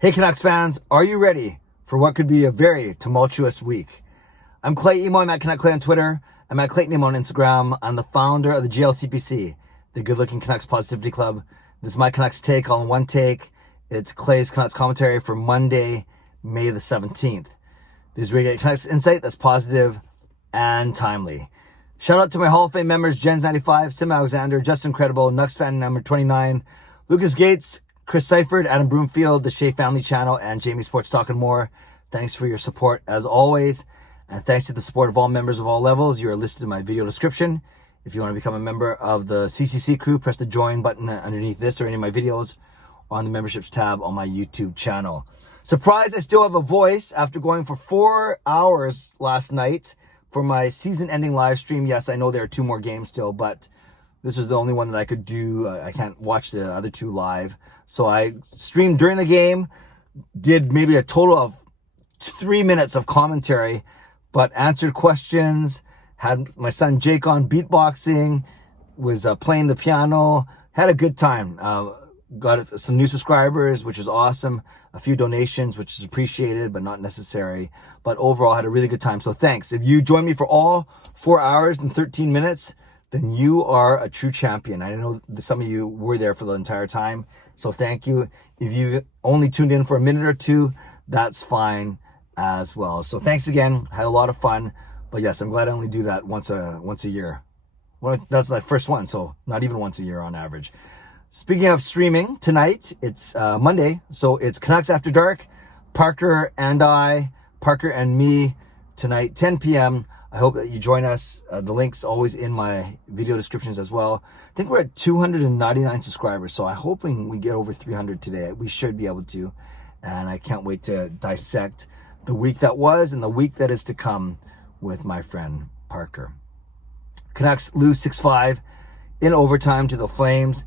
Hey Canucks fans, are you ready for what could be a very tumultuous week? I'm Clay Emo, I'm at Canuck Clay on Twitter. I'm at Clayton Emo on Instagram. I'm the founder of the GLCPC, the Good Looking Canucks Positivity Club. This is my Canucks take, all in one take. It's Clay's Canucks commentary for Monday, May the 17th. This is where you get Canucks insight that's positive and timely. Shout out to my Hall of Fame members, Jens95, simalexander, Justin Credible, nucksfan number 29, Lucas Gates, Chris Seifried, Adam Broomfield, the Shea Family Channel, and Jamie Sports Talk and more. Thanks for your support as always. And thanks to the support of all members of all levels. You are listed in my video description. If you want to become a member of the CCC Crew, press the join button underneath this or any of my videos on the memberships tab on my YouTube channel. Surprised I still have a voice after going for 4 hours last night for my season-ending live stream. Yes, I know there are 2 more games still, but this was the only one that I could do. I can't watch the other 2 live. So I streamed during the game, did maybe a total of 3 minutes of commentary, but answered questions, had my son Jake on beatboxing, was playing the piano, had a good time. Got some new subscribers, which is awesome. A few donations, which is appreciated, but not necessary. But overall, had a really good time. So thanks. If you joined me for all 4 hours and 13 minutes, then you are a true champion. I know some of you were there for the entire time. So thank you. If you only tuned in for a minute or 2, that's fine as well. So thanks again. Had a lot of fun. But yes, I'm glad I only do that once a year. Well, that's my first one, so not even once a year on average. Speaking of streaming, tonight, it's Monday, so it's Canucks After Dark, Parker and me, tonight, 10 p.m. I hope that you join us. The link's always in my video descriptions as well. I think we're at 299 subscribers, so I'm hoping we get over 300 today. We should be able to, and I can't wait to dissect the week that was and the week that is to come with my friend Parker. Canucks lose 6-5 in overtime to the Flames.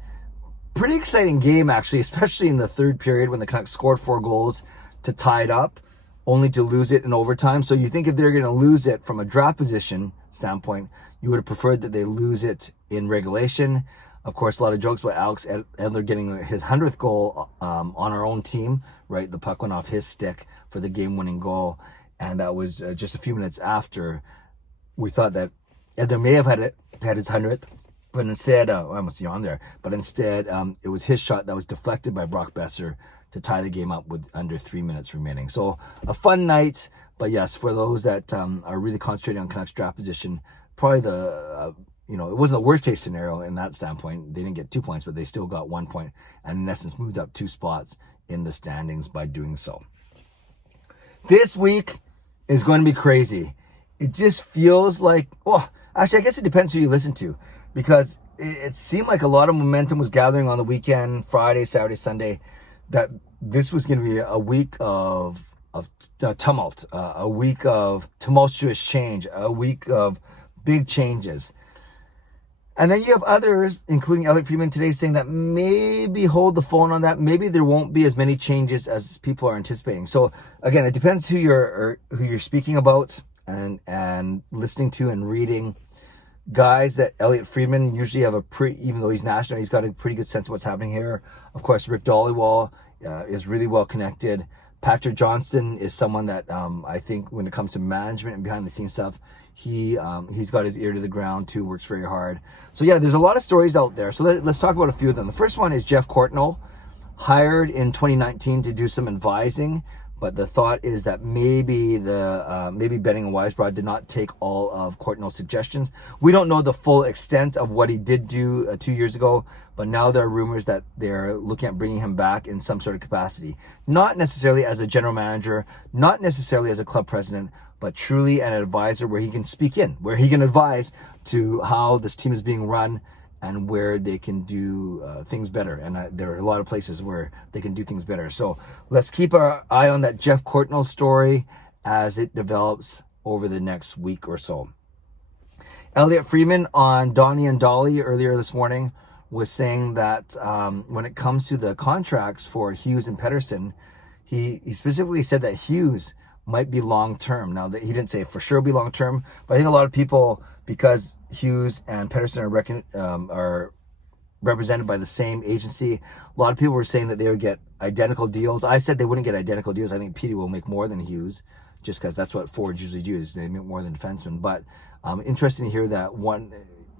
Pretty exciting game, actually, especially in the third period when the Canucks scored 4 goals to tie it up, only to lose it in overtime. So you think if they're going to lose it from a draft position standpoint, you would have preferred that they lose it in regulation. Of course, a lot of jokes about Alex Edler getting his 100th goal on our own team, right? The puck went off his stick for the game-winning goal, and that was just a few minutes after we thought that Edler may have had his 100th. But instead, I must be on there. But instead, it was his shot that was deflected by Brock Besser to tie the game up with under 3 minutes remaining. So a fun night. But yes, for those that are really concentrating on Canucks draft position, probably it wasn't the worst case scenario in that standpoint. They didn't get 2 points, but they still got 1 point, and in essence moved up 2 spots in the standings by doing so. This week is going to be crazy. It just feels like, actually, I guess it depends who you listen to. Because it seemed like a lot of momentum was gathering on the weekend, Friday, Saturday, Sunday, that this was going to be a week of tumult, a week of tumultuous change, a week of big changes. And then you have others, including Elliot Friedman today, saying that maybe hold the phone on that. Maybe there won't be as many changes as people are anticipating. So again, it depends who you're speaking about and listening to and reading. Guys that Elliot Friedman usually have even though he's national, he's got a pretty good sense of what's happening here. Of course, Rick Dollywall is really well connected. Patrick Johnston is someone that I think when it comes to management and behind the scenes stuff, he's got his ear to the ground too, works very hard. So yeah, there's a lot of stories out there. So let's talk about a few of them. The first one is Geoff Courtnall, hired in 2019 to do some advising. But the thought is that maybe Benning and Weisbrod did not take all of Courtnall's suggestions. We don't know the full extent of what he did do 2 years ago, but now there are rumors that they're looking at bringing him back in some sort of capacity. Not necessarily as a general manager, not necessarily as a club president, but truly an advisor where he can speak in, where he can advise to how this team is being run and where they can do things better. And there are a lot of places where they can do things better. So let's keep our eye on that Geoff Courtnall story as it develops over the next week or so. Elliot Friedman on Donnie and Dolly earlier this morning was saying that when it comes to the contracts for Hughes and Pettersson, he specifically said that Hughes might be long-term. Now, he didn't say for sure be long-term, but I think a lot of people, because Hughes and Pettersson are represented by the same agency. A lot of people were saying that they would get identical deals. I said they wouldn't get identical deals. I think Petey will make more than Hughes, just because that's what forwards usually do, is they make more than defensemen. But interesting to hear that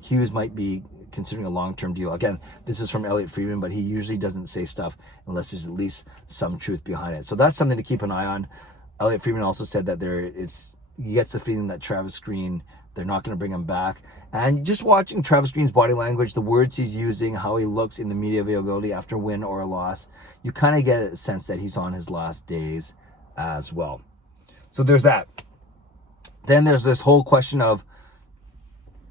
Hughes might be considering a long-term deal. Again, this is from Elliotte Friedman, but he usually doesn't say stuff unless there's at least some truth behind it. So that's something to keep an eye on. Elliotte Friedman also said that he gets the feeling that Travis Green, they're not going to bring him back. And just watching Travis Green's body language, the words he's using, how he looks in the media availability after a win or a loss, you kind of get a sense that he's on his last days as well. So there's that. Then there's this whole question of,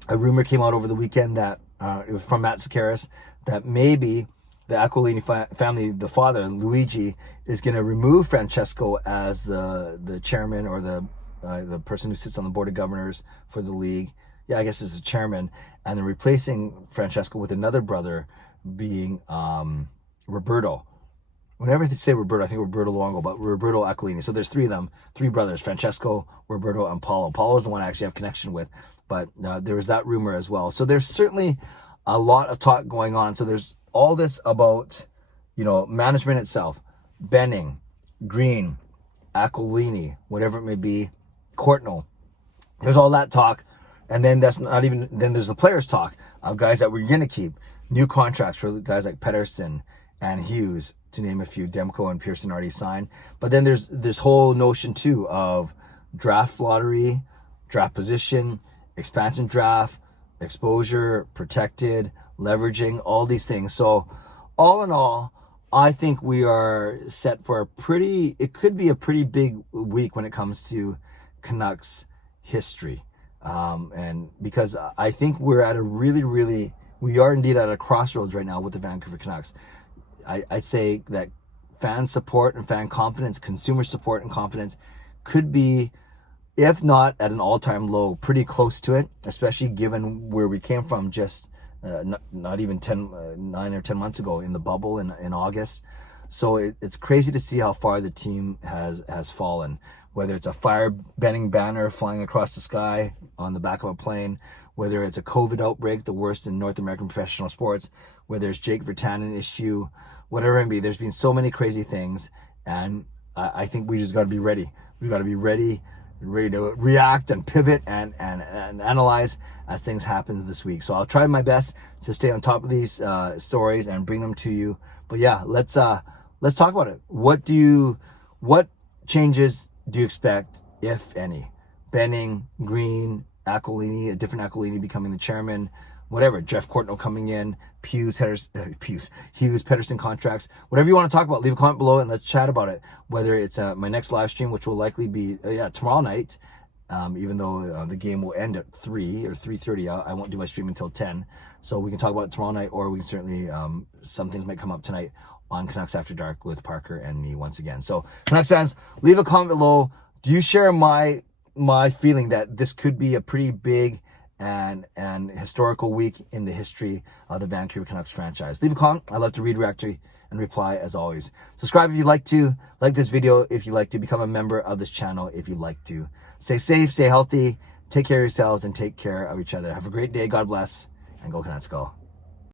a rumor came out over the weekend that it was from Matt Sakaris, that maybe the Aquilini family, the father, Luigi, is going to remove Francesco as the chairman, or the person who sits on the board of governors for the league. Yeah, I guess it's the chairman. And then replacing Francesco with another brother, being Roberto. Whenever they say Roberto, I think Roberto Longo, but Roberto Aquilini. So there's three of them, three brothers, Francesco, Roberto, and Paulo. Paulo is the one I actually have connection with, but there was that rumor as well. So there's certainly a lot of talk going on. So there's all this about, management itself, Benning, Green, Aquilini, whatever it may be, Courtnall. There's all that talk. And then then there's the players talk of guys that we're going to keep. New contracts for guys like Pettersson and Hughes, to name a few. Demko and Pearson already signed. But then there's this whole notion too of draft lottery, draft position, expansion draft, exposure, protected, leveraging, all these things. So all in all, I think we are set for it could be a pretty big week when it comes to Canucks history. And because I think we're at we are indeed at a crossroads right now with the Vancouver Canucks. I'd say that fan support and fan confidence, consumer support and confidence could be, if not at an all-time low, pretty close to it, especially given where we came from just not even 9 or 10 months ago in the bubble in August. So it's crazy to see how far the team has fallen, whether it's a fire-bending banner flying across the sky on the back of a plane, whether it's a COVID outbreak, the worst in North American professional sports, whether it's Jake Virtanen issue, whatever it may be. There's been so many crazy things, and I think we just got to be ready. We've got to be ready to react and pivot and analyze as things happen this week. So I'll try my best to stay on top of these stories and bring them to you. But yeah, let's talk about it. What changes do you expect, if any? Benning, Green, Aquilini, a different Aquilini becoming the chairman, whatever, Geoff Courtnall coming in, Hughes, Pettersson contracts, whatever you want to talk about, leave a comment below and let's chat about it. Whether it's my next live stream, which will likely be tomorrow night, even though the game will end at 3 or 3:30, I won't do my stream until 10. So we can talk about it tomorrow night, or we can certainly, some things might come up tonight on Canucks After Dark with Parker and me once again. So Canucks fans, leave a comment below. Do you share my feeling that this could be a pretty big and historical week in the history of the Vancouver Canucks franchise? Leave a comment. I love to read, react to, and reply as always. Subscribe if you'd like to. Like this video if you'd like to. Become a member of this channel if you'd like to. Stay safe, stay healthy, take care of yourselves, and take care of each other. Have a great day. God bless, and go Canucks go.